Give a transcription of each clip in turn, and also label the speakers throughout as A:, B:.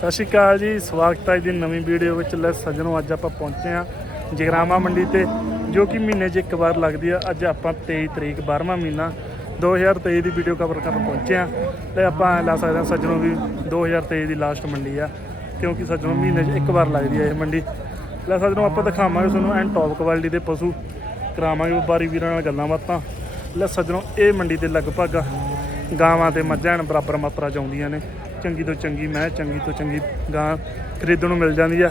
A: ਸਤਿ ਸ਼੍ਰੀ ਅਕਾਲ ਜੀ, ਸਵਾਗਤ ਹੈ ਦੀ ਨਵੀਂ ਵੀਡੀਓ ਵਿੱਚ। ਲੈ ਸੱਜਣੋ, ਅੱਜ ਆਪਾਂ ਪਹੁੰਚੇ ਆ ਜਗਰਾਮਾ ਮੰਡੀ ਤੇ, ਜੋ ਕਿ ਮਹੀਨੇ 'ਚ ਇੱਕ ਵਾਰ ਲੱਗਦੀ ਆ। ਅੱਜ ਆਪਾਂ 23 ਤਰੀਕ 12ਵਾਂ ਮਹੀਨਾ 2023 ਦੀ ਵੀਡੀਓ ਕਵਰ ਕਰਨ ਪਹੁੰਚੇ ਆ ਤੇ ਆਪਾਂ ਐਂ ਲਾ ਸਕਦੇ ਹਾਂ ਸੱਜਣੋ ਵੀ 2023 ਦੀ ਲਾਸਟ ਮੰਡੀ ਆ, ਕਿਉਂਕਿ ਸੱਜਣੋ ਮਹੀਨੇ 'ਚ ਇੱਕ ਵਾਰ ਲੱਗਦੀ ਆ ਇਹ ਮੰਡੀ। ਲੈ ਸੱਜਣੋ, ਆਪਾਂ ਦਿਖਾਵਾਂਗੇ ਤੁਹਾਨੂੰ ਐਨ ਟੌਪ ਕੁਆਲਿਟੀ ਦੇ ਪਸ਼ੂ, ਕਰਾਵਾਂਗੇ ਵਪਾਰੀ ਵੀਰਾਂ ਨਾਲ ਗੱਲਾਂ ਬਾਤਾਂ। ਲੈ ਸੱਜਣੋ, ਇਹ ਮੰਡੀ ਤੇ ਲਗਭਗ ਗਾਵਾਂ ਤੇ ਮੱਝਾਂ ਐਨ ਬਰਾਬਰ ਮਾਤਰਾ ਚ ਆਉਂਦੀਆਂ ਨੇ। ਚੰਗੀ ਤੋਂ ਚੰਗੀ ਮੈਂ, ਚੰਗੀ ਤੋਂ ਚੰਗੀ ਗਾਂ ਖਰੀਦਣ ਨੂੰ ਮਿਲ ਜਾਂਦੀ ਆ।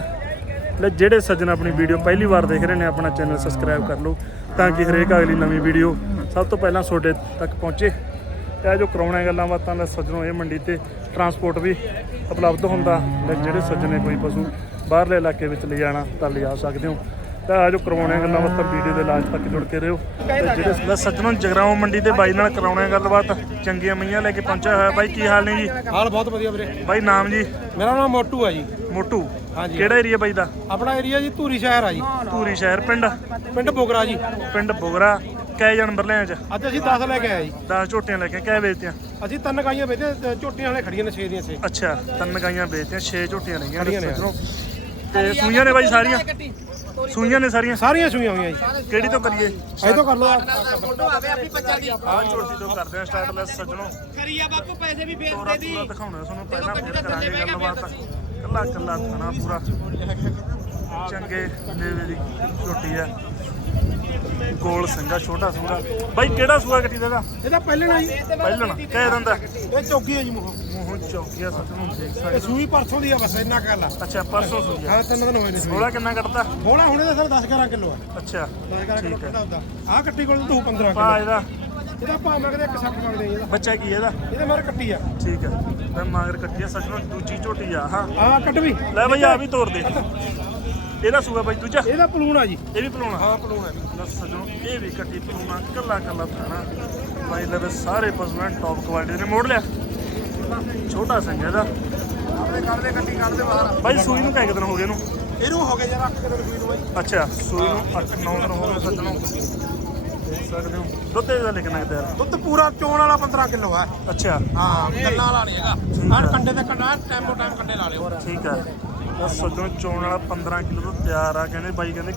A: ਲੈ ਜਿਹੜੇ ਸੱਜਣ ਆਪਣੀ ਵੀਡੀਓ ਪਹਿਲੀ ਵਾਰ ਦੇਖ ਰਹੇ ਨੇ, ਆਪਣਾ ਚੈਨਲ ਸਬਸਕ੍ਰਾਈਬ ਕਰ ਲਓ ਤਾਂ ਕਿ ਹਰੇਕ ਅਗਲੀ ਨਵੀਂ ਵੀਡੀਓ ਸਭ ਤੋਂ ਪਹਿਲਾਂ ਤੁਹਾਡੇ ਤੱਕ ਪਹੁੰਚੇ। ਤੇ ਜੋ ਕਰਾਉਣਾ ਗੱਲਾਂ ਬਾਤਾਂ ਦਾ ਸੱਜਣੋ, ਇਹ ਮੰਡੀ ਤੇ ਟਰਾਂਸਪੋਰਟ ਵੀ ਉਪਲਬਧ ਹੁੰਦਾ। ਲੈ ਜਿਹੜੇ ਸੱਜਣੇ ਕੋਈ ਪਸ਼ੂ ਬਾਹਰਲੇ ਇਲਾਕੇ ਵਿੱਚ ਲਿਜਾਣਾ ਤਾਂ ਲਿਜਾ ਸਕਦੇ ਹੋ। ਤਾਂ ਆਜੋ ਕਰਵਾਉਣੇ ਗੱਲਾਂ ਬਾਤਾਂ ਵੀਡੀਓ ਦੇ ਲਾਸਟ ਤੱਕ ਜੁੜ ਕੇ ਰਹੋ। ਤੇ ਜਿਹੜੇ ਲੈ ਸੱਜਣੋ ਜਗਰਾਉਂ ਮੰਡੀ ਤੇ ਬਾਈ ਨਾਲ ਕਰਾਉਣੇ ਗੱਲਬਾਤ। ਚੰਗੀਆਂ ਮਈਆਂ ਲੈ ਕੇ ਪਹੁੰਚਿਆ ਹੋਇਆ। ਬਾਈ ਕੀ ਹਾਲ ਨੇ ਜੀ?
B: ਹਾਲ ਬਹੁਤ ਵਧੀਆ ਵੀਰੇ।
A: ਬਾਈ ਨਾਮ ਜੀ?
B: ਮੇਰਾ ਨਾਮ ਮੋਟੂ ਹੈ ਜੀ।
A: ਮੋਟੂ।
B: ਹਾਂਜੀ।
A: ਕਿਹੜਾ ਏਰੀਆ ਬਾਈ ਦਾ?
B: ਆਪਣਾ ਏਰੀਆ ਜੀ ਧੂਰੀ ਸ਼ਹਿਰ ਆ ਜੀ।
A: ਧੂਰੀ ਸ਼ਹਿਰ ਪਿੰਡ?
B: ਪਿੰਡ ਬੋਗਰਾ ਜੀ।
A: ਪਿੰਡ ਬੋਗਰਾ। ਕੈ ਜਾਨਵਰ ਲਿਆਂ ਚ
B: ਅੱਜ? ਅਸੀਂ 10 ਲੈ ਕੇ ਆਏ ਜੀ।
A: 10 ਝੋਟੀਆਂ ਲੈ ਕੇ ਕੈ ਵੇਚਤੀਆਂ?
B: ਅਸੀਂ ਤਿੰਨ ਗਾਈਆਂ ਵੇਚਦੇ ਝੋਟੀਆਂ ਵਾਲੇ ਖੜੀਆਂ ਨੇ 6 ਦੀਆਂ 6
A: ਅੱਛਾ ਤਿੰਨ ਗਾਈਆਂ ਵੇਚਤੀਆਂ 6 ਝੋਟੀਆਂ ਲਈਆਂ ਨੇ। ਸੱਜਣੋ ਤੇ ਸੂਈਆਂ ਨੇ ਬਾਈ ਸਾਰੀਆਂ। ਸੂਈਆਂ ਨੇ ਸਾਰੀਆਂ।
B: ਸਾਰੀਆਂ ਸੂਈਆਂ ਹੋਈਆਂ ਜੀ।
A: ਕਿਹੜੀ ਤੋਂ ਕਰੀਏ?
B: ਇਹ ਤੋਂ ਕਰ ਲਓ
A: ਆਹ। ਝੋਟੀ ਤੋਂ ਕਰਦੇ ਆ ਸਟਾਰਟ ਲੈ ਸੱਜਣੋ।
C: ਕਰੀਆ ਬਾਪੂ ਪੈਸੇ ਵੀ ਫੇਰ
A: ਤੋਰਾ
C: ਦੇ ਦੀ।
A: ਦਿਖਾਉਣਾ ਤੁਹਾਨੂੰ ਪਹਿਲਾਂ ਫੇਰ ਕਰਾਂਗੇ ਗੱਲਬਾਤ ਕੱਲਾ ਕੱਲਾ ਥਾਣਾ ਪੂਰਾ। ਚੰਗੇ ਲੇਵੇ ਦੀ ਝੋਟੀ ਆ ਗੋਲ ਸਿੰਘਾ ਛੋਟਾ ਸਿੰਘਾ ਬਾਈ ਕਿਹੜਾ ਸੂਆ ਗੱਟੀ ਦਾ ਇਹਦਾ?
B: ਇਹਦਾ ਪਹਿਲਣਾ ਜੀ।
A: ਪਹਿਲਣ ਕਹਿ ਦਿੰਦਾ।
B: ਇਹ ਚੌਕੀ ਹੈ ਜੀ ਮੂੰਹ
A: ਮੂੰਹ ਚੌਕੀਆ ਸੱਚ ਨੂੰ ਦੇਖ
B: ਇਹ
A: ਸਕਦੇ
B: ਸੂਈ ਪਰਸੋਂ ਦੀ ਆ ਬਸ ਇੰਨਾ ਕਰ ਲਾ
A: ਅੱਛਾ ਪਰਸੋਂ ਸੂਈ ਆ।
B: ਹਾਂ ਤਿੰਨ ਦਿਨ ਹੋਏ ਨੇ ਸੂਈ।
A: ਥੋੜਾ ਕਿੰਨਾ ਕੱਟਦਾ
B: ਬੋਲਾ ਹੁਣੇ ਦਾ ਸਰ 10 11 ਕਿਲੋ ਆ।
A: ਅੱਛਾ
B: 10 11 ਕਿਲੋ
A: ਠੀਕ ਹੈ।
B: ਕੱਢਦਾ ਹੁੰਦਾ। ਆਹ ਕੱਟੀ ਕੋਲ ਤੂੰ 15
A: ਪਾ
B: ਕਿਲੋ।
A: ਇਹਦਾ।
B: ਇਹਦਾ ਭਾਅ ਮੰਗਦੇ 160 ਮੰਗਦੇ ਜੀ ਇਹਦਾ।
A: ਬੱਚਾ ਕੀ ਇਹਦਾ?
B: ਇਹਦੇ ਮਾਰ ਕੱਟੀ ਆ।
A: ਠੀਕ ਹੈ। ਮੈਂ ਮਾਗਰ ਕੱਟੀ ਆ ਸੱਚ ਨੂੰ ਦੂਜੀ ਝੋਟੀ ਆ ਹਾਂ।
B: ਆਹ ਕੱਟ ਵੀ
A: ਲੈ ਬਈ ਆ ਵੀ ਤੋੜ ਦੇ। ਇਹਦਾ ਸੂਆ ਬਾਈ ਦੂਜਾ?
B: ਇਹਦਾ ਪਲੂਣ ਆ ਜੀ।
A: ਇਹ ਵੀ ਪਲਾਉਣਾ
B: ਹਾਂ ਪਲੂਣ ਹੈ
A: ਲੈ ਸੱਜਣੋ ਇਹ ਵੀ ਕੱਟੀ ਪਲਾਉਣਾ ਕੱਲਾ ਕੱਲਾ ਥਾਣਾ ਬਾਈ ਲਵੇ ਸਾਰੇ ਪਸ਼ੂ ਐਨ ਟੌਪ ਕੁਆਲਿਟੀ ਨੇ ਮੋੜ ਲਿਆ। ਛੋਟਾ ਸਿੰਘ ਇਹਦਾ।
B: ਆਪਣੇ ਕੱਢਦੇ ਕੱਟੀ ਕੱਢਦੇ ਬਾਹਰ।
A: ਬਾਈ ਸੂਈ ਨੂੰ ਕਿੰਨੇ ਦਿਨ ਹੋ ਗਏ ਇਹਨੂੰ?
B: ਇਹਨੂੰ ਹੋ ਗਏ ਯਾਰ 8 ਕਿਲੋ ਸੂਈ ਨੂੰ ਬਾਈ।
A: ਅੱਛਾ ਸੂਈ ਨੂੰ 8-9 ਦਿਨ ਹੋ ਗਏ ਸੱਜਣੋ ਦੇਖ ਸਕਦੇ ਹੋ। ਦੁੱਧ ਇਹਦਾ ਲਿਖਣਾ ਤੇ ਯਾਰ
B: ਦੁੱਧ ਪੂਰਾ ਚੋਣ ਵਾਲਾ 15 ਕਿਲੋ ਹੈ।
A: ਅੱਛਾ।
B: ਹਾਂ ਗੱਲਾਂ ਵਾਲਾ ਨਹੀਂ ਹੈਗਾ। ਹਰ ਕੰਡੇ ਤੇ ਕੰਡਾ ਟਾਈਮ ਟਾਈਮ ਕੰਡੇ ਲਾ ਲਿਓ।
A: ਠੀਕ ਹੈ। ਤਾਂ ਸੱਜਣੋ ਚੋਣ ਵਾਲਾ 15 ਕਿਲੋ ਤੋਂ ਤਿਆਰ ਆ ਕਹਿੰਦੇ ਬਾਈ ਕਹਿੰਦੇ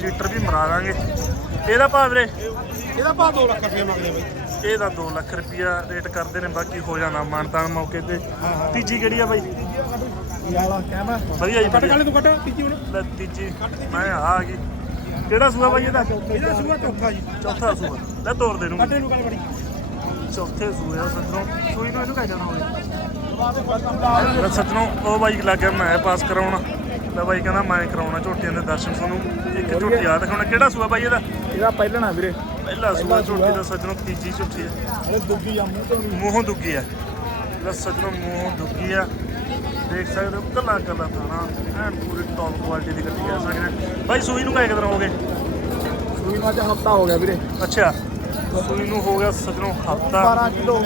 A: ਲੀਟਰ ਵੀ ਮਰਾ ਦਾਂਗੇ। ਇਹਦਾ ਭਾਅ ਵੀਰੇ?
B: ਇਹਦਾ ਭਾਅ 2 ਲੱਖ ਰੁਪਏ ਮੰਗਦੇ ਬਾਈ।
A: ਇਹਦਾ 2 ਲੱਖ ਰੁਪਿਆ ਰੇਟ ਕਰਦੇ ਨੇ ਬਾਕੀ ਹੋ ਜਾਣਾ ਮਾਨਤਾਨ ਮੌਕੇ ਤੇ। ਤੀਜੀ ਕਿਹੜੀ ਆ ਬਾਈ? ਵਧੀਆ ਜੀ
B: ਕੱਟ
A: ਵਧੀਆ।
B: ਕਾਲੇ ਤੂੰ ਕੱਟ ਤੀਜੀ ਹੁਣ।
A: ਲੈ ਤੀਜੀ। ਮੈਂ ਆ ਗਈ। ਕਿਹੜਾ ਸੂਆ ਬਾਈ ਇਹਦਾ?
B: ਇਹਦਾ ਸੂਆ ਚੌਥਾ ਜੀ।
A: ਚੌਥਾ ਸੂਆ। ਲੈ ਤੋੜ ਦੇ ਨੂੰ
B: ਕੱਟੇ ਨੂੰ ਗੱਲ ਬੜੀ।
A: ਚੌਥੇ ਸੂਏ ਆ ਸੱਜਣੋ। ਸੂਈ ਨੂੰ ਇਹਨੂੰ ਕਹਿ ਜਾਣਾ ਹੋਵੇ ਲੈ ਸੱਜਣੋ ਉਹ ਬਾਈ ਲੱਗ ਗਿਆ ਮੈਂ ਪਾਸ ਕਰਾਉਣਾ। ਲੈ ਬਾਈ ਕਹਿੰਦਾ ਮੈਂ ਕਰਾਉਣਾ ਝੋਟੀਆਂ ਦੇ ਦਰਸ਼ਨ ਤੁਹਾਨੂੰ। ਇੱਕ ਝੋਟੀ ਆ ਦਿਖਾਉਣਾ। ਕਿਹੜਾ ਸੂਆ ਬਾਈ ਇਹਦਾ?
B: ਇਹਦਾ ਪਹਿਲਣਾ ਵੀਰੇ।
A: ਪਹਿਲਾ ਸੂਆ ਝੋਟੀ ਦਾ ਸੱਜਣੋ ਤੀਜੀ ਝੋਟੀ ਹੈ
B: ਇਹ ਦੁੱਗੀ ਆ ਮੂੰਹ ਤੋਂ
A: ਮੂੰਹੋਂ ਦੁੱਗੀ ਆ। ਲੈ ਸੱਜਣੋ ਮੂੰਹੋਂ ਦੁੱਗੀ ਆ। ਦੇਖ ਸਕਦੇ ਹੋ ਕੱਲਾ ਕੱਲਾ ਥਾਣਾ। ਐਨ ਪੂਰੀ ਟੌਪ ਕੁਆਲਿਟੀ ਦੀ ਗੱਡੀ ਆ ਸਕਦੇ ਬਾਈ ਸੂਈ ਨੂੰ ਕਾਇਕ ਦਿਨ ਹੋ ਗਏ?
B: ਸੂਈ ਮਾ ਹਫਤਾ ਹੋ ਗਿਆ ਵੀਰੇ।
A: ਅੱਛਾ ਸੂਈ ਨੂੰ ਹੋ ਗਿਆ ਸੱਜਣੋ ਹਫਤਾ।
B: 12 ਕਿਲੋ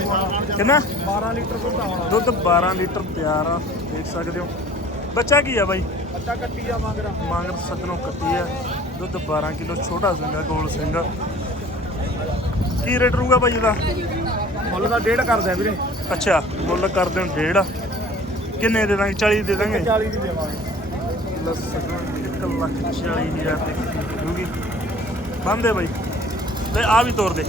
A: ਕਿੰਨਾ?
B: 12 ਲੀਟਰ ਦੁੱਧ ਆਉਣਾ।
A: ਦੁੱਧ 12 ਲੀਟਰ ਤਿਆਰ ਆ ਦੇਖ ਸਕਦੇ ਹੋ। ਬੱਚਾ ਕੀ ਆ ਬਾਈ?
B: ਬੱਚਾ ਕੱਟੀ ਆ ਮੰਗਰਾ।
A: ਮਾਂਗਰ ਸੱਜਣੋ ਕੱਟੀ ਆ। ਦੁੱਧ 12 ਕਿਲੋ ਛੋਟਾ ਸਿੰਘਾ ਗੋਲ ਸਿੰਘ। ਕੀ ਰੇਟ ਰਹੂਗਾ ਬਾਈ ਇਹਦਾ?
B: ਮੁੱਲ ਦਾ ਡੇਢ ਕਰਦਾ ਵੀਰੇ।
A: ਅੱਛਾ ਮੁੱਲ ਕਰਦੇ ਹੋ ਡੇਢ। ਕਿੰਨੇ ਦੇ ਦਾਂਗੇ? 40 ਦੇ ਦਾਂਗੇ?
B: 40 ਦੀ ਦੇਵਾਂਗੇ।
A: ਲੱਖ ਇੱਕ ਲੱਖ 40 ਹਜ਼ਾਰ ਤੇ ਬੰਦੇ ਬਾਈ। ਤੇ ਆ ਵੀ ਤੋੜ ਦੇ।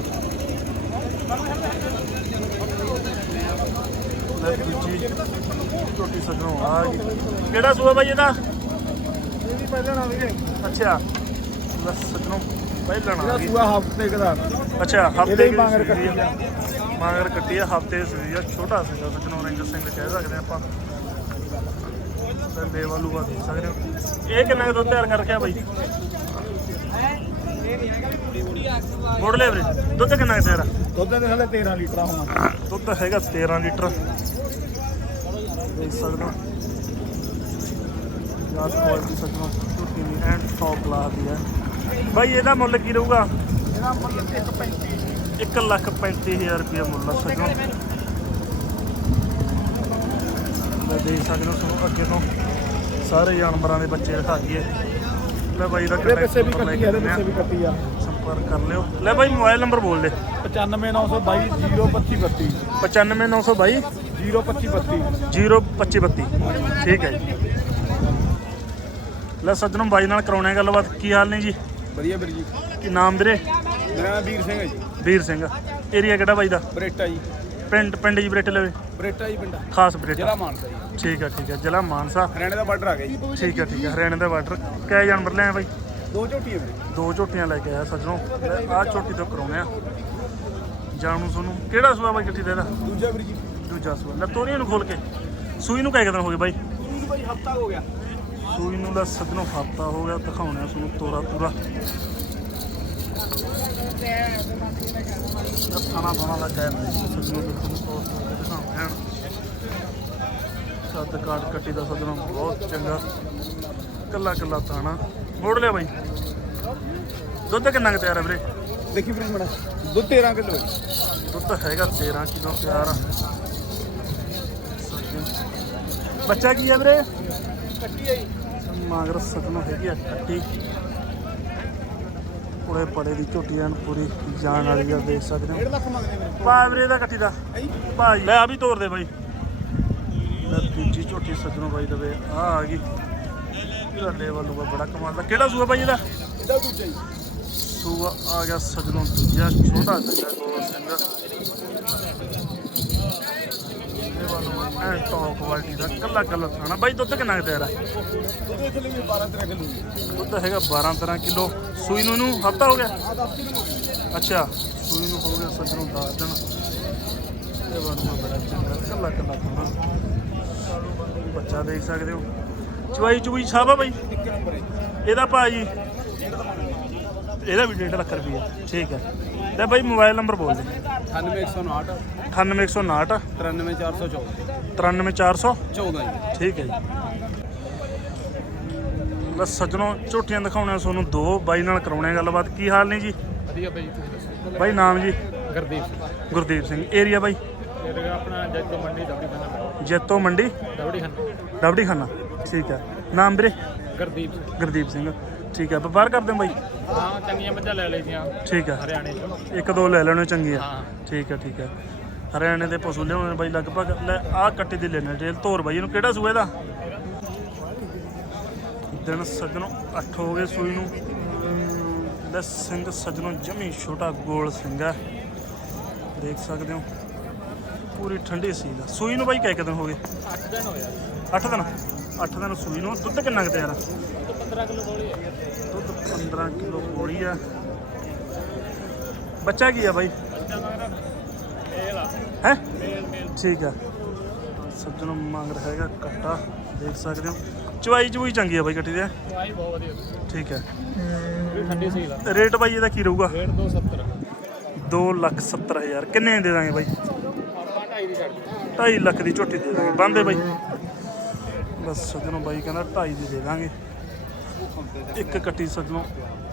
A: ਲੈ ਦੂਜੀ। ਆ ਗਈ। ਕਿਹੜਾ ਸੂਆ ਬਾਈ ਇਹਦਾ?
B: ਇਹ ਵੀ ਪਹਿਲਣਾ ਵੀਰੇ
A: ਅੱਛਾ। ਲੈ ਸੱਜਣੋ। ਪਹਿਲਾਂ ਆ
B: ਇਹਦਾ
A: ਗਈ
B: ਸੂਆ ਹਫ਼ਤੇ ਕਦਾ
A: ਅੱਛਾ ਹਫ਼ਤੇ
B: ਇਹਦੇ ਹੀ ਮਾਂਗਰ ਕੱਟੀ ਆ।
A: ਮਾਂਗਰ ਕੱਟੀ ਆ ਹਫ਼ਤੇ ਸੂਈ ਆ ਛੋਟਾ ਸੱਜਣੋ ਰਿੰਗ ਸਿੰਘ ਕਹਿ ਸਕਦੇ ਆਪਾਂ। ਤੇ ਵਾਲੂ ਵਾ ਦੇਖ ਸਕਦੇ ਹੋ। ਇਹ ਕਿੰਨਾ ਕੁ ਦੁੱਧ ਤਿਆਰ ਕਰਕੇ ਆ ਬਾਈ? ਮੋੜ ਲੈ ਵੀਰੇ ਦੁੱਧ ਕਿੰਨਾ ਕੁ ਤਿਆਰ ਆ?
B: ਦੁੱਧ ਦੇ ਹਲੇ 13 ਲੀਟਰ ਹੋਣਾ।
A: ਦੁੱਧ ਹੈਗਾ 13 ਲੀਟਰ। ਦੇਖ ਸਕਦੇ ਯਾਰ ਕੁਆਲਿਟੀ ਸੱਜਣੋ ਝੂਠੀ ਨਹੀਂ ਐਂਡ ਟੌਪ ਕਲਾਸ ਦੀ ਹੈ ਬਾਈ ਇਹਦਾ ਮੁੱਲ ਕੀ ਰਹੂਗਾ?
B: ਇਹਦਾ ਮੁੱਲ 1.35
A: 1 ਲੱਖ 35000 ਰੁਪਏ ਮੁੱਲ ਸੱਜਣੋ ਮੈਂ ਦੇਖ ਸਕਦੇ ਹੋ ਤੁਹਾਨੂੰ ਅੱਗੇ ਤੋਂ। ਸਾਰੇ ਜਾਨਵਰਾਂ ਦੇ ਬੱਚੇ ਦਿਖਾ ਦਈਏ। ਲੈ ਬਾਈ ਦਾ
B: ਇਹਦੇ ਪਿੱਛੇ ਵੀ ਕੱਟੀ ਆ ਇਹਦੇ
A: ਲੈ
B: ਪਿੱਛੇ ਵੀ ਕੱਟੀ ਆ।
A: ਸੰਪਰਕ ਕਰ ਲਿਓ। ਲੈ ਬਾਈ ਮੋਬਾਈਲ ਨੰਬਰ ਬੋਲ ਦੇ।
B: 95922 02532
A: 95922
B: 02532
A: 02532 ਠੀਕ ਹੈ ਜੀ। ਲੈ ਸੱਜਣੋਂ ਬਾਈ ਨਾਲ ਕਰਾਉਣੇ ਗੱਲਬਾਤ। ਕੀ ਹਾਲ ਨੇ ਜੀ?
B: ਵਧੀਆ ਵੀਰ ਜੀ।
A: ਕੀ ਨਾਮ ਵੀਰੇ?
B: ਮੇਰਾ ਨਾਮ ਵੀਰ ਸਿੰਘ ਹੈ ਜੀ।
A: ਵੀਰ ਸਿੰਘ। ਏਰੀਆ ਕਿਹੜਾ ਬਾਈ ਦਾ?
B: ਬਰੇਟਾ ਜੀ।
A: ਪਿੰਡ ਪਿੰਡ ਜੀ ਬਰੇਟੇ ਲਵੇ?
B: ਬਰੇਟਾ ਜੀ ਪਿੰਡਾ
A: ਖਾਸ ਬਰੇਟਾ।
B: ਜ਼ਿਲ੍ਹਾ ਮਾਨਸਾ ਜੀ।
A: ਠੀਕ ਹੈ ਠੀਕ ਹੈ ਜ਼ਿਲ੍ਹਾ ਮਾਨਸਾ।
B: ਹਰਿਆਣੇ ਦਾ ਬਾਰਡਰ ਆ ਗਿਆ ਜੀ।
A: ਠੀਕ ਹੈ ਠੀਕ ਹੈ ਹਰਿਆਣੇ ਦਾ ਬਾਰਡਰ ਕਿਆ ਜਾਨਵਰ ਲਿਆ ਬਾਈ?
B: ਦੋ ਝੋਟੀਆਂ ਵੀਰੇ।
A: ਦੋ ਝੋਟੀਆਂ ਲੈ ਕੇ ਆਇਆ ਸੱਜਣੋਂ। ਆਹ ਝੋਟੀ ਤੋਂ ਕਰਾਉਣੇ ਆ। ਜਾਣੂ ਤੁਹਾਨੂੰ ਕਿਹੜਾ ਸੂਆ ਬਾਈ ਕਿੱਟੀ ਦਾ ਇਹਦਾ?
B: ਦੂਜਾ ਵੀਰ ਜੀ।
A: ਦੂਜਾ ਸੂਆ। ਲੈ ਤੋਰੀਆਂ ਨੂੰ ਖੋਲ ਕੇ। ਸੂਈ ਨੂੰ ਕਿਹ ਦਿਨ ਹੋ ਗਏ ਬਾਈ?
B: ਸੂਈ ਭਾਈ ਹਫਤਾ ਹੋ ਗਿਆ।
A: ਸੂਈ ਨੂੰ ਦਾ ਸੱਜਣੋਂ ਹਫਤਾ ਹੋ ਗਿਆ ਦਿਖਾਉਣਾ ਤੁਹਾਨੂੰ ਤੋਰਾ ਪੂਰਾ। ਖਾਣਾ ਖਾਣਾ ਲੱਗਾ ਸੱਜਣੋਂ ਦਿਖਾਉਣਾ ਸੱਤ ਕਾਟ ਕੱਟੀ ਦਾ ਸੱਜਣੋਂ ਬਹੁਤ ਚੰਗਾ। ਕੱਲਾ ਕੱਲਾ ਤਾਣਾ। ਮੋੜ ਲਿਆ ਬਾਈ। ਦੁੱਧ ਕਿੰਨਾ ਕੁ ਤਿਆਰ ਹੈ ਵੀਰੇ?
B: ਦੇਖੀ ਵੀਰੇ ਮੜਾ। ਦੁੱਧ 13 ਕਿਲੋ
A: ਦੁੱਧ ਹੈਗਾ 13 ਕਿਲੋ ਤਿਆਰ ਆ। ਬੱਚਾ ਕੀ ਹੈ ਵੀਰੇ?
B: ਕੱਟੀ ਜੀ।
A: ਮਾਗਰ ਸਤਨੋਂ ਹੈਗੀ ਆ ਕੱਟੀ ਕੋਲੇ ਪੜੇ ਦੀ ਝੋਟੀ ਐਨ ਪੂਰੀ ਜਾਨ ਵਾਲੀ ਆ ਦੇਖ ਸਕਦੇ ਹੋ।
B: 1.5 ਲੱਖ ਮੰਗਦੇ ਵੀਰੇ
A: ਪਾ ਵੀਰੇ ਦਾ ਕੱਟੀ ਦਾ।
B: ਹੈ
A: ਭਾਜੀ ਲੈ ਆ ਵੀ ਤੋਰ ਦੇ ਬਾਈ। ਲੈ ਦੂਜੀ ਝੋਟੀ ਸੱਜਣੋਂ ਬਾਈ ਦਵੇ ਆ ਆ ਗਈ। ਇਹਦਾ ਲੈਵਲ ਲੂਗਾ ਬੜਾ ਕਮਾਲ ਦਾ। ਕਿਹੜਾ ਸੂਆ ਬਾਈ ਇਹਦਾ?
B: ਇਹਦਾ ਦੂਜਾ ਜੀ
A: ਸੂਆ ਆ ਗਿਆ ਸੱਜਣੋਂ ਦੂਜਾ ਛੋਟਾ ਜਿਹਾ ਗੋਲ ਸਿੰਘ। ਐ ਟੌਪ ਕੁਆਲਿਟੀ ਦਾ ਕੱਲਾ ਕੱਲਾ ਥਾਣਾ ਬਾਈ ਦੁੱਧ ਕਿੰਨਾ ਕੁ ਤਿਆਰ ਆ
B: ਦੁੱਧ
A: ਹੈਗਾ 12 13 ਕਿਲੋ ਸੂਈ ਨੂੰ ਇਹਨੂੰ ਹਫਤਾ ਹੋ ਗਿਆ ਅੱਛਾ ਸੂਈ ਨੂੰ ਹੋ ਗਿਆ ਸੱਜਣੋਂ 10 ਦਿਨ ਇਹ ਬਣੂਗਾ ਬੜਾ ਚੰਗਾ ਕੱਲਾ ਕੱਲਾ ਥਾਣਾ ਬੱਚਾ ਦੇਖ ਸਕਦੇ ਹੋ ਚਵਾਈ ਚੁਈ ਸਾਬਾ ਬਾਈ
B: ਇੱਕ ਨੰਬਰ ਜੀ
A: ਇਹਦਾ ਭਾਜੀ ਇਹਦਾ ਵੀ 1.5 ਲੱਖ ਰੁਪਈਆ। ਠੀਕ ਹੈ। ਤੇ ਬਾਈ, ਮੋਬਾਈਲ ਨੰਬਰ ਬੋਲ ਦੇ।
B: 98109
A: 98159
B: 93414
A: 93400
B: 14 ਜੀ।
A: ਠੀਕ ਹੈ ਜੀ। ਬਸ ਸੱਜਣੋਂ ਝੋਟੀਆਂ ਦਿਖਾਉਣੇ ਤੁਹਾਨੂੰ ਦੋ। ਬਾਈ ਨਾਲ ਕਰਾਉਣੇ ਗੱਲਬਾਤ। ਕੀ ਹਾਲ ਨੇ ਜੀ?
B: ਵਧੀਆ ਭਾਈ ਤੁਸੀਂ ਦੱਸੋ?
A: ਬਾਈ ਨਾਮ ਜੀ?
B: ਗੁਰਦੀਪ ਸਿੰਘ।
A: ਗੁਰਦੀਪ ਸਿੰਘ। ਏਰੀਆ ਬਾਈ?
B: ਆਪਣਾ ਜੱਜ ਮੰਡੀ ਖਾਨਾ
A: ਜੈਤੋ ਮੰਡੀ?
B: ਦਵੜੀ ਖਾਨਾ।
A: ਡਬੜੀ ਖਾਨਾ। ਠੀਕ ਹੈ। ਨਾਮ ਵੀਰੇ?
B: ਗੁਰਦੀਪ ਸਿੰਘ।
A: ਗੁਰਦੀਪ ਸਿੰਘ। ਠੀਕ ਹੈ। ਵਪਾਰ ਕਰਦੇ ਹੋ ਬਾਈ?
B: ਹਾਂ ਚੰਗੀਆਂ ਮੱਝਾਂ ਲੈ ਲਈਆਂ
A: ਠੀਕ ਹੈ।
B: ਹਰਿਆਣੇ ਤੋਂ
A: ਇੱਕ ਦੋ ਲੈ ਲੈਣੇ ਚੰਗੀਆਂ।
B: ਹਾਂ।
A: ਠੀਕ ਹੈ ਠੀਕ ਹੈ। ਹਰਿਆਣੇ ਦੇ ਪਸ਼ੂ ਲਿਆਉਣੇ ਬਾਈ ਲਗਭਗ ਲੈ ਆਹ ਕੱਟੀ ਦੀ ਲੈਣੇ ਡੇਲ ਤੋਰ ਬਾਈ ਇਹਨੂੰ ਕਿਹੜਾ ਸੂਏ ਦਾ ਦਿਨ ਸੱਜਣੋਂ 8 ਹੋ ਗਏ ਸੂਈ ਨੂੰ। ਲੈ ਸਿੰਘ ਸੱਜਣੋਂ ਜਮੀ ਛੋਟਾ ਗੋਲ ਸਿੰਘ ਹੈ। ਦੇਖ ਸਕਦੇ ਹੋ। ਪੂਰੀ ਠੰਡੀ ਸੀ ਦਾ ਸੂਈ ਨੂੰ ਬਾਈ ਕਹਿ ਦਿਨ ਹੋ ਗਏ?
B: 8 ਦਿਨ ਹੋਇਆ
A: 8 ਦਿਨ। 8 ਦਿਨ ਸੂਈ ਨੂੰ। ਦੁੱਧ ਕਿੰਨਾ ਕੁ ਤਿਆਰ ਆ?
B: 15 ਕਿਲੋ ਬੋਲੀ ਹੈ
A: 15 ਕਿਲੋ ਕੋੜੀ ਆ। ਬੱਚਾ ਕੀ ਆ ਬਾਈ? ਹੈ? ਠੀਕ ਆ। ਸੱਜਣੋਂ ਮੰਗ ਰਿਹਾ ਹੈਗਾ ਕੱਟਾ ਦੇਖ ਸਕਦੇ ਹੋ। ਚਵਾਈ ਚੂਈ ਚੰਗੀ ਆ ਬਾਈ ਕੱਟੀ ਦੇ
B: ਆਈ ਬਹੁਤ ਵਧੀਆ
A: ਠੀਕ ਹੈ
B: ਠੰਡੀ ਸੀ ਲਾ
A: ਰੇਟ ਬਾਈ ਇਹਦਾ ਕੀ ਰਹੂਗਾ?
B: ਰੇਟ 270
A: 2 ਲੱਖ 70 ਹਜ਼ਾਰ। ਕਿੰਨੇ ਦੇ ਦਾਂਗੇ ਬਾਈ?
B: ਆਪਾਂ 2.5 ਦੀ ਛੱਡ
A: 2.5 ਲੱਖ ਦੀ ਝੋਟੀ ਦੇ ਦਾਂਗੇ। ਬੰਦੇ ਬਾਈ। ਬਸ ਸੱਜਣੋਂ ਬਾਈ ਕਹਿੰਦਾ 2.5 ਦੀ ਦੇ ਦਾਂਗੇ। ਇੱਕ ਕੱਟੀ ਸੱਜਣੋਂ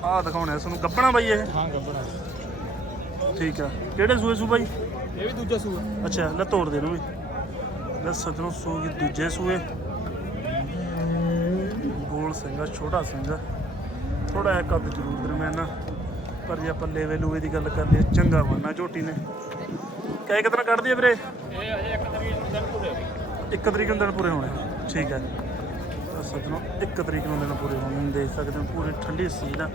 A: ਆਹ ਦਿਖਾਉਣਾ ਤੁਹਾਨੂੰ। ਗੱਬਣਾ ਬਾਈ ਇਹ?
B: ਹਾਂ ਗੱਬੜਾ
A: ਠੀਕ ਆ। ਕਿਹੜੇ ਸੂਏ ਸੂ ਬਾਈ?
B: ਇਹ ਵੀ ਦੂਜਾ ਸੂਆ।
A: ਅੱਛਾ ਲੈ ਤੋੜ ਦੇ ਨੂੰ ਵੀ। ਲੈ ਸੱਜਣੋਂ ਸੂਗੀ ਦੂਜੇ ਸੂਏ। ਗੋਲ ਸਿੰਘਾ ਛੋਟਾ ਸਿੰਘਾ ਥੋੜਾ ਜਿਹਾ ਕੱਦ ਜ਼ਰੂਰ ਦਰਮਿਆਨਾ। ਪਰ ਜੇ ਆਪਾਂ ਲੇਵੇ ਲੂਵੇ ਦੀ ਗੱਲ ਕਰ ਲਈਏ ਚੰਗਾ ਬਣਨਾ ਝੋਟੀ ਨੇ। ਕੈ ਕਿਤਨਾ ਕੱਢਦੀ ਆ ਵੀਰੇ?
B: ਇਹ ਅਜੇ ਇੱਕ ਤਰੀਕ ਨੂੰ ਦਿਨ ਪੂਰੇ
A: ਇੱਕ ਤਰੀਕ ਨੂੰ ਦਿਨ ਪੂਰੇ ਹੋਣੇ ਠੀਕ ਹੈ ਸੱਜਣੋਂ ਇੱਕ ਤਰੀਕ ਨੂੰ ਦਿਨ ਪੂਰੇ ਹੋਣੇ ਨੇ ਦੇਖ ਸਕਦੇ ਹੋ ਪੂਰੀ ਠੰਡੀ ਸੀ ਨਾ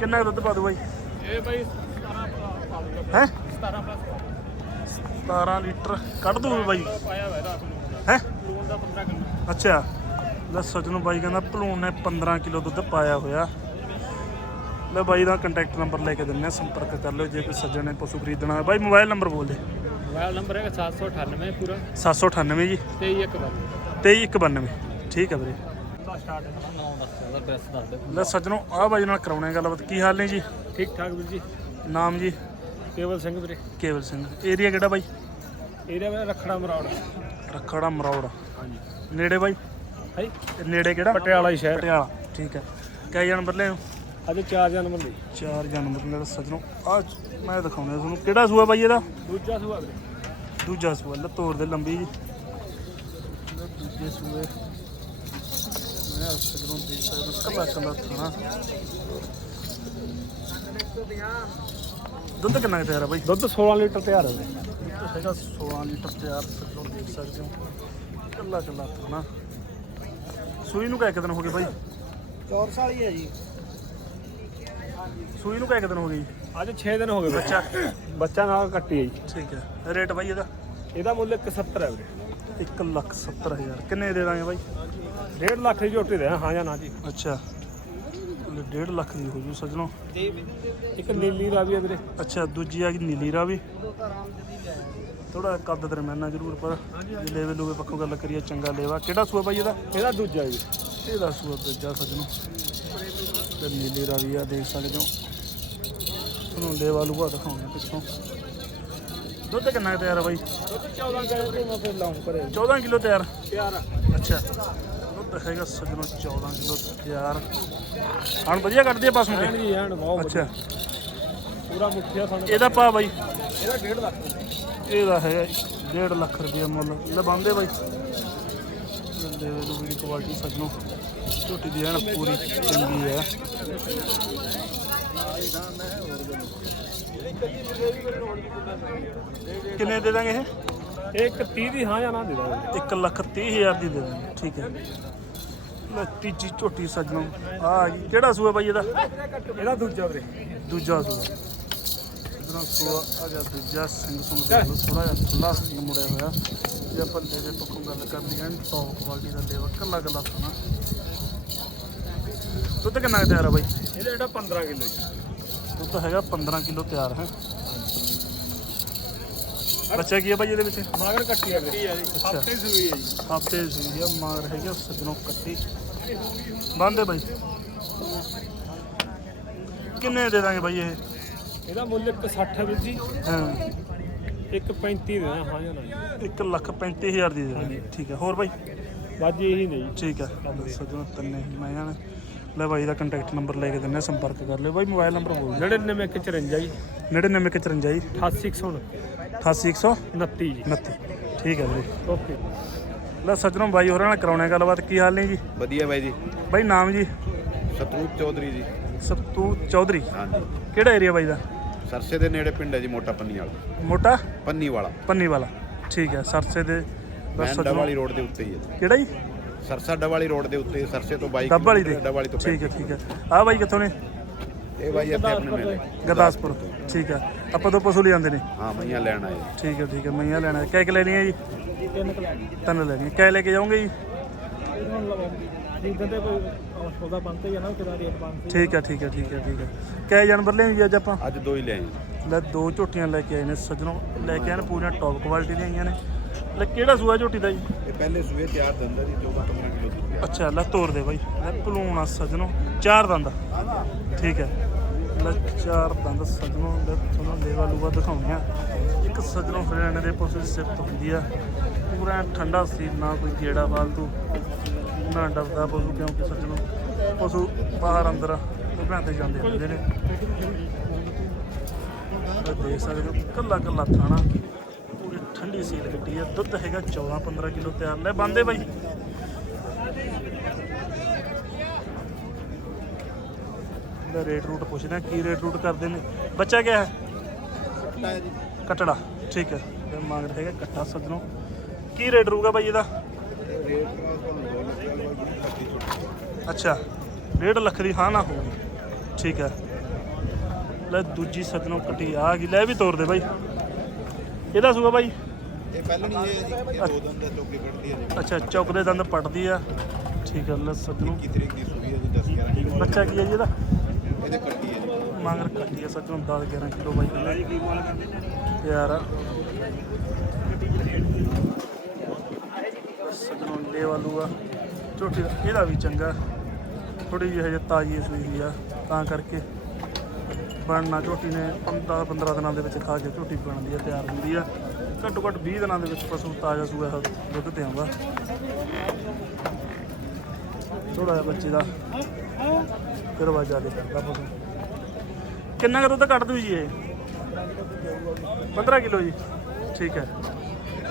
A: ਕਿੰਨਾ ਕੁ ਦੁੱਧ ਪਾ ਦੂ ਬਾਈ?
B: ਇਹ ਬਾਈ 17 ਪਾ ਦੂਗਾ
A: ਹੈ?
B: 17 ਪਲੱਸ
A: 17 ਲੀਟਰ ਕੱਢ ਦੂ ਬਾਈ।
B: ਪਾਇਆ ਹੋਇਆ ਦਾ
A: ਹੈ?
B: ਲੂਣ ਦਾ 15 ਕਿਲੋ।
A: ਅੱਛਾ। ਲੈ ਸੱਜਣੋਂ ਬਾਈ ਕਹਿੰਦਾ ਭਲੂਣ ਨੇ 15 ਕਿਲੋ ਦੁੱਧ ਪਾਇਆ ਹੋਇਆ। ਲੈ ਬਾਈ ਦਾ ਕੰਟੈਕਟ ਨੰਬਰ ਲੈ ਕੇ ਦਿੰਨੇ ਆ ਸੰਪਰਕ ਕਰ ਲਿਓ ਜੇ ਕੋਈ ਸੱਜਣ ਨੇ ਪਸ਼ੂ ਖਰੀਦਣਾ ਹੈ ਬਾਈ ਮੋਬਾਈਲ ਨੰਬਰ ਬੋਲ ਦੇ।
B: ਮੋਬਾਈਲ ਨੰਬਰ ਹੈਗਾ 798 ਪੂਰਾ।
A: 798 ਜੀ।
B: 23 ਇੱਕ ਵਾਰ
A: 2391 ਠੀਕ ਹੈ ਵੀਰੇ।
B: ਦਾ ਸਟਾਰਟ ਹੈ 9 10 ਦਾ ਬੈਸ ਦੱਸ ਦੇ।
A: ਲੈ ਸੱਜਣੋਂ ਆਹ ਬਾਈ ਨਾਲ ਕਰਾਉਣੇ ਗੱਲਬਾਤ। ਕੀ ਹਾਲ ਨੇ ਜੀ?
B: ਠੀਕ ਠਾਕ ਵੀਰ ਜੀ।
A: ਨਾਮ ਜੀ?
B: ਕੇਵਲ ਸਿੰਘ ਵੀਰੇ।
A: ਕੇਵਲ ਸਿੰਘ। ਏਰੀਆ ਕਿਹੜਾ ਬਾਈ?
B: ਏਰੀਆ ਮੇਰਾ ਰਖੜਾ ਮਰਾਉੜ
A: ਰਖੜਾ ਮਰੌੜ।
B: ਹਾਂਜੀ।
A: ਨੇੜੇ ਬਾਈ?
B: ਹੈ
A: ਨੇੜੇ ਕਿਹੜਾ?
B: ਪਟਿਆਲਾ ਹੀ ਸ਼ਹਿਰ।
A: ਪਟਿਆਲਾ ਠੀਕ ਹੈ ਕਈ ਜਾਨਵਰ ਲੈ
B: ਅੱਜ ਚਾਰ ਜਨਮ ਲਈ
A: ਚਾਰ ਜਾਨਵਰ ਨਾਲ ਸੱਜਣੋਂ ਆ ਮੈਂ ਦਿਖਾਉਣਾ ਤੁਹਾਨੂੰ। ਕਿਹੜਾ ਸੂਆ ਬਾਈ ਇਹਦਾ?
B: ਦੂਜਾ ਸੁਭਾ ਵੀਰੇ।
A: ਦੂਜਾ ਸੂਆ ਲੈ ਦੇ ਲੰਬੀ ਜੀ। ਦੂਜੇ ਸੂਏ। ਸੱਜਣੋਂ ਦੇਖ ਸਕਦਾ ਕੱਲਾ ਕੱਲਾ ਥਾਣਾ ਦੁੱਧ ਕਿੰਨਾ ਤਿਆਰ ਆ ਬਾਈ?
B: ਦੁੱਧ 16 ਲੀਟਰ ਤਿਆਰ ਹੈ
A: ਦੁੱਧ ਹੈਗਾ 16 ਲੀਟਰ ਤਿਆਰ ਸੱਜਣੋਂ ਸਕਦੇ ਹੋ। ਕੱਲਾ ਕੱਲਾ ਥਾਣਾ ਸੂਈ ਨੂੰ ਕਿੰਨੇ ਦਿਨ ਹੋ ਗਏ ਬਾਈ?
C: ਚੌਰਸ ਵਾਲੀ ਹੈ ਜੀ।
A: ਸੂਈ ਨੂੰ ਕਿੰਨੇ ਦਿਨ ਹੋ ਗਏ
B: ਅੱਜ 6 ਦਿਨ ਹੋ ਗਏ
A: ਬੱਚਾ।
B: ਬੱਚਾ। ਨਾਲ ਕੱਟੀ ਹੈ ਜੀ।
A: ਠੀਕ ਹੈ। ਰੇਟ ਬਾਈ ਇਹਦਾ?
B: ਇਹਦਾ ਮੁੱਲ 170 ਹੈ ਵੀਰੇ।
A: 1 ਲੱਖ 70 ਹਜ਼ਾਰ। ਕਿੰਨੇ ਦੇ ਦਾਂਗੇ ਬਾਈ?
B: 1.5 ਲੱਖ ਦੀ ਝੋਟੀ ਦੇ ਹਾਂ ਜਾਂ ਨਾ ਜੀ।
A: ਅੱਛਾ। 1.5 ਲੱਖ ਦੀ ਹੋ ਜੂ ਸਜਣੋ।
B: ਇੱਕ ਨੀਲੀ ਦਾ ਵੀ ਹੈ ਵੀਰੇ।
A: ਅੱਛਾ ਦੂਜੀ ਆ ਗਈ ਨੀਲੀ ਰਾਵੀ। ਥੋੜਾ ਕੱਦ ਦਰਮਿਆਨਾ ਜ਼ਰੂਰ ਪਰ ਜੇ ਲੈਵਲ ਲੋਵੇ ਪੱਖੋਂ ਗੱਲ ਕਰੀਏ ਚੰਗਾ ਲੇਵਾ। ਕਿਹੜਾ ਸੂਆ ਬਾਈ ਇਹਦਾ?
B: ਇਹਦਾ ਦੂਜਾ ਜੀ।
A: ਇਹਦਾ ਸੂਆ ਦੂਜਾ ਸਜਣੋ। ਤੇ ਨੀਲੀ ਰਾਵੀ ਆ ਦੇਖ ਸਕਦੇ ਹੋ। ਤੁਹਾਨੂੰ ਲੇਵਾ ਲੂਆ ਦਿਖਾਉਂਦੇ ਪਿੱਛੋਂ। ਦੁੱਧ ਕਿੰਨਾ ਤਿਆਰ ਆ ਬਾਈ?
B: 14 ਕਿਲੋ ਮੈਂ ਫਿਰ ਲਾਉਂ ਕਰੇ
A: 14 ਕਿਲੋ ਤਿਆਰ?
B: ਪਿਆਰ
A: ਅੱਛਾ। ਦੁੱਧ ਹੈਗਾ ਸਜਣੋ 14 ਕਿਲੋ ਤਿਆਰ। ਹਣ ਵਧੀਆ ਕੱਢਦੀ ਆ ਪਾਸੋਂ
B: ਐਨ
A: ਤੇ
B: ਜੀ ਐਨ ਬਹੁਤ
A: ਅੱਛਾ।
B: ਪੂਰਾ ਮੁੱਠਿਆ ਸਾਨੂੰ
A: ਇਹਦਾ ਪਾ ਬਾਈ।
B: ਇਹਦਾ 1.5 ਲੱਖ
A: ਇਹਦਾ ਹੈਗਾ 1.5 ਲੱਖ ਰੁਪਏ ਮੁੱਲ। ਲਵਾਉਂਦੇ ਬਾਈ। ਲੈਵੇ ਲੂਵੇ ਦੀ ਕੁਆਲਿਟੀ ਸਜਣੋ। ਝੋਟੀ ਦੀ ਐਨ ਪੂਰੀ ਚੰਗੀ ਹੈ। ਕਿੰਨੇ ਦੇ ਦਾਂਗੇ ਇਹ?
B: ਇੱਕ 30 ਦੀ ਹਾਂ ਜਾਂ ਨਾ ਦੇ ਦਾਂਗੇ।
A: 1 ਲੱਖ 30 ਹਜ਼ਾਰ ਦੀ ਦੇ ਦਾਂਗੇ ਠੀਕ ਹੈ। ਲੈ ਤੀਜੀ ਝੋਟੀ ਸਜਣੋ ਆ ਗਈ। ਕਿਹੜਾ ਸੂਆ ਬਾਈ ਇਹਦਾ?
B: ਇਹਦਾ ਦੂਜਾ ਵੀਰੇ।
A: ਦੂਜਾ ਸੂਆ। ਇਧਰੋਂ ਸੂਆ ਆ ਗਿਆ ਦੂਜਾ ਸਿੰਘ ਸੁੰਗ ਦੇਖ ਲਓ ਥੋੜਾ ਜਿਹਾ ਖੁੱਲਾ ਸਿੰਘ ਮੁੜਿਆ ਹੋਇਆ। ਜੇ ਆਪਾਂ ਲੈਵੇ ਪੱਖੋਂ ਗੱਲ ਕਰਨੀ ਹੈ ਟੌਪ ਕੁਆਲਿਟੀ ਦਾ ਲੇਵਾ ਕੱਲਾ ਕੱਲਾ ਥਾਣਾ ਦੁੱਧ ਕਿੰਨਾ ਤਿਆਰ ਆ ਬਾਈ?
B: ਇਹਦਾ ਜਿਹੜਾ 15 ਕਿਲੋ ਜੀ।
A: ਦੁੱਧ ਹੈਗਾ 15 ਕਿਲੋ ਤਿਆਰ ਹੈ। ਬੱਚਾ ਕੀ ਹੈ ਬਾਈ ਇਹਦੇ ਵਿੱਚ?
B: ਮਾਗਰ ਕੱਟੀ ਹੈ ਵੀਰੇ।
A: ਅੱਛਾ।
B: ਹਫ਼ਤੇ ਸੂਈ ਹੈ ਜੀ।
A: ਹਫ਼ਤੇ ਸੀ ਆ ਮਾਰ ਹੈਗਾ ਸਜਣੋਂ ਕੱਟੀ। ਬੰਦੇ ਬਾਈ। ਕਿੰਨੇ ਦੇ ਦਾਂਗੇ ਬਾਈ ਇਹ?
B: ਇਹਦਾ ਮੁੱਲ ਇੱਕ 60 ਵੀਰ ਜੀ।
A: ਹਾਂ।
B: ਇੱਕ 35 ਦੇ ਦਾਂ ਹਾਂ ਜਾਂ ਨਾ ਜੀ।
A: 1 ਲੱਖ 35000 ਦੀ ਦੇ ਦਾਂਗੇ। ਠੀਕ ਹੈ ਹੋਰ ਬਾਈ?
B: ਬਾਜੀ ਇਹੀ ਨਹੀਂ।
A: ਠੀਕ ਹੈ। ਸਜਣੋਂ ਤੰਨੇ ਹੀ ਮੈਂ ਜਾਣਾ। ਲੈ ਬਾਈ ਦਾ ਕੰਟੈਕਟ ਨੰਬਰ ਲੈ ਕੇ ਦਿੰਨੇ ਆ, ਸੰਪਰਕ ਕਰ ਲਿਓ। ਬਾਈ ਮੋਬਾਈਲ ਨੰਬਰ ਬੋਲ
B: 99 54 ਜੀ।
A: 9954 ਜੀ।
B: 88
A: 88129
B: 29 ਜੀ।
A: ਠੀਕ ਹੈ ਵੀਰੇ।
B: ਓਕੇ।
A: ਲੈ ਸਜਣੋਂ ਬਾਈ ਹੋਰਾਂ ਨਾਲ ਕਰਾਉਣੇ ਗੱਲਬਾਤ। ਕੀ ਹਾਲ ਨੇ ਜੀ?
D: ਵਧੀਆ ਬਾਈ ਜੀ।
A: ਬਾਈ ਨਾਮ ਜੀ?
D: ਸਤਰੂਪ ਚੌਧਰੀ ਜੀ।
A: ਸਤੂ ਚੌਧਰੀ।
D: ਹਾਂਜੀ।
A: ਕਿਹੜਾ ਏਰੀਆ ਬਾਈ ਦਾ?
D: ਸਰਸੇ ਦੇ ਨੇੜੇ ਪਿੰਡ ਹੈ ਜੀ ਮੋਟਾ ਪੰਨੀ ਵਾਲਾ
A: ਮੋਟਾ?
D: ਪੰਨੀ ਵਾਲਾ
A: ਪੰਨੀ ਵਾਲਾ ਠੀਕ ਹੈ ਸਰਸੇ ਦੇ ਸਜਣੋਂ।
D: ਡਵਾਲੀ ਰੋਡ ਦੇ ਉੱਤੇ ਹੀ ਹੈ
A: ਕਿਹੜਾ ਜੀ?
D: ਸਰਸਾ ਡਵਾਲੀ ਰੋਡ ਦੇ ਉੱਤੇ ਸਰਸੇ ਤੋਂ ਬਾਈਕ
A: ਡੱਬ ਵਾਲੀ
D: ਤੋਂ
A: ਠੀਕ ਹੈ ਠੀਕ ਹੈ। ਆ ਬਾਈ ਕਿੱਥੋਂ ਨੇ?
D: ਇਹ ਬਾਈ ਇੱਥੇ ਆਪਣੇ ਮੇਲੇ
A: ਗੁਰਦਾਸਪੁਰ ਠੀਕ ਹੈ ਆਪਾਂ ਤੋਂ ਪਸ਼ੂ ਲੈ ਜਾਂਦੇ ਨੇ?
D: ਹਾਂ ਮਈਆਂ ਲੈਣ ਆਏ।
A: ਠੀਕ ਹੈ ਠੀਕ ਹੈ ਮਈਆਂ ਲੈਣਾ ਕਿਹ ਕਿ ਲੈਣੀਆਂ ਜੀ? ਤਿੰਨ ਲੈਣੀਆਂ। ਕਿਹ ਲੈ ਕੇ ਜਾਓਗੇ ਜੀ?
B: ਜਿੱਦਾਂ ਤੇ ਕੋਈ ਸੌਦਾ ਬੰਤੇ ਜਾਂ ਨਾ ਕਿਦਾ ਰੇਟ ਬੰਤੇ
A: ਠੀਕ ਹੈ ਠੀਕ ਹੈ ਠੀਕ ਹੈ ਠੀਕ ਹੈ ਕਿਹ ਜਾਨਵਰ ਜੀ ਅੱਜ ਆਪਾਂ?
D: ਅੱਜ ਦੋ ਹੀ ਲਿਆਏ
A: ਲੈ ਦੋ ਝੋਟੀਆਂ ਲੈ ਕੇ ਆਏ ਨੇ ਸੱਜਣੋਂ। ਲੈ ਕੇ ਆਏ ਨੇ ਪੂਰੀਆਂ ਟੌਪ ਕੁਆਲਿਟੀ ਦੀਆਂ ਆਈਆਂ ਨੇ। ਲੈ ਕਿਹੜਾ ਸੂਆ ਝੋਟੀ ਦਾ ਜੀ?
D: ਇਹ ਪਹਿਲੇ ਸੂਏ ਤਿਆਰ ਦੰਦਾ ਜੀ 14 15 ਕਿਲੋ ਦੁੱਧ
A: ਅੱਛਾ ਲੈ ਤੋਰ ਦੇ ਬਾਈ। ਲੈ ਭਲੂਣਾ ਸੱਜਣੋਂ। ਚਾਰ ਦੰਦ ਠੀਕ ਹੈ ਲੈ ਦੰਦ ਸੱਜਣੋਂ ਲੈ ਤੁਹਾਨੂੰ ਲੇਵਾ ਲੂਵਾ ਦਿਖਾਉਂਦੇ ਆ ਇੱਕ ਸੱਜਣੋਂ ਹਰਿਆਣੇ ਦੇ ਪਸ਼ੂ ਦੀ ਸਿਫਤ ਹੁੰਦੀ ਆ। ਪੂਰਾ ਠੰਡਾ ਸੀ, ਨਾ ਕੋਈ ਗੇੜਾ ਫਾਲਤੂ, ਨਾ ਡਰਦਾ ਪਸ਼ੂ ਕਿਉਂਕਿ ਸੱਜਣੋਂ ਪਸ਼ੂ ਬਾਹਰ ਅੰਦਰ ਉਹਨਾਂ ਤੇ ਜਾਂਦੇ ਹੁੰਦੇ ਨੇ। ਦੇਖ ਸਕਦੇ ਹੋ, ਕੱਲਾ ਕੱਲਾ ਥਾਣਾ। ਪੂਰੀ ਠੰਡੀ ਸੀਲ ਗੱਡੀ ਆ। ਦੁੱਧ ਹੈਗਾ 14 15 ਕਿਲੋ ਤਿਆਰ ਲੈ, ਬੰਦੇ ਬਾਈ। ਦਾ ਰੇਟ ਰੂਟ ਪੁੱਛਦੇ ਆ ਕੀ ਰੇਟ ਰੂਟ ਕਰਦੇ ਨੇ? ਬੱਚਾ ਕਿਆ ਹੈ? ਕਟੜਾ ਠੀਕ ਹੈ। ਤੇ ਮੰਗ ਹੈਗਾ ਕੱਟਾ ਸੱਜਣੋ। ਕੀ ਰੇਟ ਰਹੂਗਾ ਬਾਈ ਇਹਦਾ? ਅੱਛਾ ਡੇਢ ਲੱਖ ਦੀ ਹਾਂ ਨਾ ਹੋਊਗੀ। ਠੀਕ ਹੈ। ਲੈ ਦੂਜੀ ਸੱਜਣੋ ਕੱਟੀ ਆ ਗਈ ਲੈ ਵੀ ਤੋਰ ਦੇ ਬਾਈ। ਇਹਦਾ ਸੂਗਾ ਬਾਈ?
D: ਇਹ ਪਹਿਲਾਂ ਨਹੀਂ ਇਹ ਇਹ ਦੋ ਦੰਦ ਦਾ ਚੌਕੇ ਹੈ ਜੀ।
A: ਅੱਛਾ ਚੌਕ ਦੇ ਦੰਦ ਪੱਟਦੀ ਆ। ਠੀਕ ਹੈ ਲੈ ਸੱਜਣੋ।
D: 21 ਤਰੀਕ ਦੀ ਸੂਈ ਹੈ ਜੀ 10 11 ਕਿਲੋ
A: ਬੱਚਾ ਕੀ ਹੈ ਜੀ ਇਹਦਾ?
D: ਇਹਦੇ ਕੱਢੀ ਹੈ ਜੀ।
A: ਮੰਗਰ ਕੱਟੀ ਆ ਸੱਜਣੋ 10 11 ਕਿਲੋ ਬਾਈ ਯਾਰ ਸੱਜਣੋ ਲੈ ਵਾਲੂਗਾ ਝੋਟੀ ਦਾ ਇਹਦਾ ਵੀ ਚੰਗਾ। ਥੋੜੀ ਜਿਹੀ ਹਜੇ ਤਾਜ਼ੀ ਸੂਈ ਆ। ਤਾਂ ਕਰਕੇ ਬਣਨਾ ਝੋਟੀ ਨੇ 15 15 ਦਿਨਾਂ ਦੇ ਵਿੱਚ ਖਾ ਕੇ ਝੋਟੀ ਬਣਦੀ ਆ, ਤਿਆਰ ਹੁੰਦੀ ਆ। ਘੱਟੋ ਘੱਟ 20 ਦਿਨਾਂ ਦੇ ਵਿੱਚ ਪਸ਼ੂ ਤਾਜ਼ਾ ਸੂਆ ਦੁੱਧ ਤੇ ਆਉਂਦਾ। ਥੋੜਾ ਜਿਹਾ ਬੱਚੇ ਦਾ ਫਿਰ ਆਵਾਜ਼ ਜ਼ਿਆਦਾ ਕਰਦਾ ਪਸ਼ੂ ਕਿੰਨਾ ਕੁ ਦੁੱਧ ਕੱਢ ਦੂ ਜੀ ਇਹ? 15 ਕਿਲੋ ਜੀ। ਠੀਕ ਹੈ।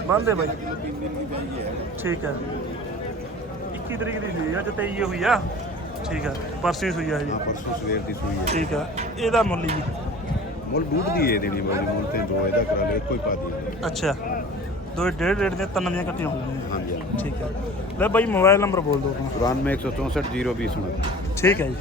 A: ਬੰਦੇ ਬਾਈ। ਠੀਕ ਹੈ। 21 ਤਰੀਕ ਦੀ ਆ, ਅੱਜ 23 ਹੋਈ ਆ। ਠੀਕ ਹੈ। ਪਰਸੋਂ ਹੀ ਸੂਈ ਆ ਜੀ।
D: ਹਾਂ ਪਰਸੋਂ ਸਵੇਰ ਦੀ ਸੂਈ ਹੈ
A: ਠੀਕ ਆ ਇਹਦਾ ਮੁੱਲ ਜੀ।
D: ਮੁੱਲ ਬੂਟ ਦੀ ਇਹ ਦੇਣੀ ਬਾਈ ਮੁੱਲ ਤੇ ਦੋ ਇਹਦਾ ਕਰਾ ਲਓ ਇੱਕੋ ਹੀ ਪਾ ਦੀ
A: ਅੱਛਾ। ਦੋ ਡੇਢ ਡੇਢ ਦੀਆਂ ਤਿੰਨ ਦੀਆਂ ਕੱਟੀਆਂ ਹੋ ਜਾਣਗੀਆਂ
D: ਹਾਂਜੀ।
A: ਠੀਕ ਹੈ। ਲੈ ਬਾਈ ਮੋਬਾਈਲ ਨੰਬਰ ਬੋਲ ਦਿਓ ਆਪਣਾ।
D: 94164 020
A: ਠੀਕ ਹੈ ਜੀ।